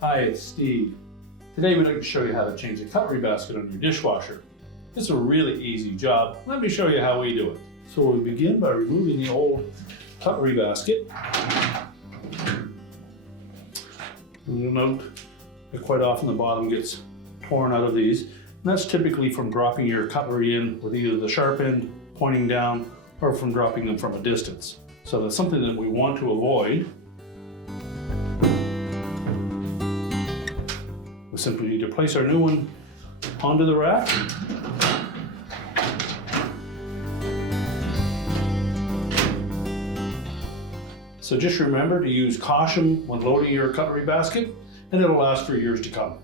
Hi, it's Steve. Today we'd like to show you how to change the cutlery basket on your dishwasher. It's a really easy job. Let me show you how we do it. So we begin by removing the old cutlery basket. And you'll note that quite often the bottom gets torn out of these. And that's typically from dropping your cutlery in with either the sharp end pointing down or from dropping them from a distance. So that's something that we want to avoid. We simply need to place our new one onto the rack. So just remember to use caution when loading your cutlery basket, and it'll last for years to come.